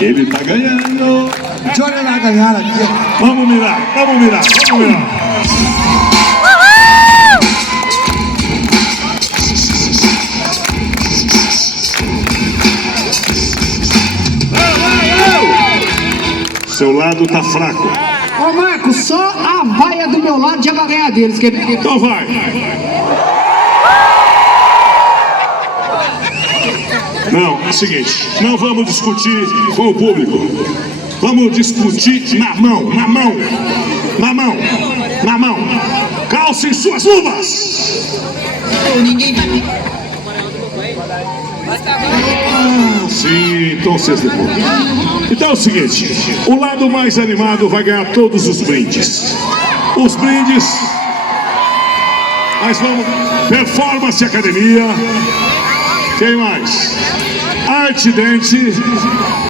Ele tá ganhando. Joga lá ganhar aqui. Vamos mirar, vamos mirar, vamos mirar. Seu lado tá fraco. Ô Marcos, só a vaia do meu lado já vai ganhar deles. Então vai. Não, é o seguinte, não vamos discutir com o público. Vamos discutir na mão, na mão, na mão, na mão. Calcem suas luvas. Ninguém vai. Ah, sim, então vocês depois. Então é o seguinte, o lado mais animado vai ganhar todos os brindes. Os brindes. Mas vamos. Performance Academia. Quem mais? Arte Dente.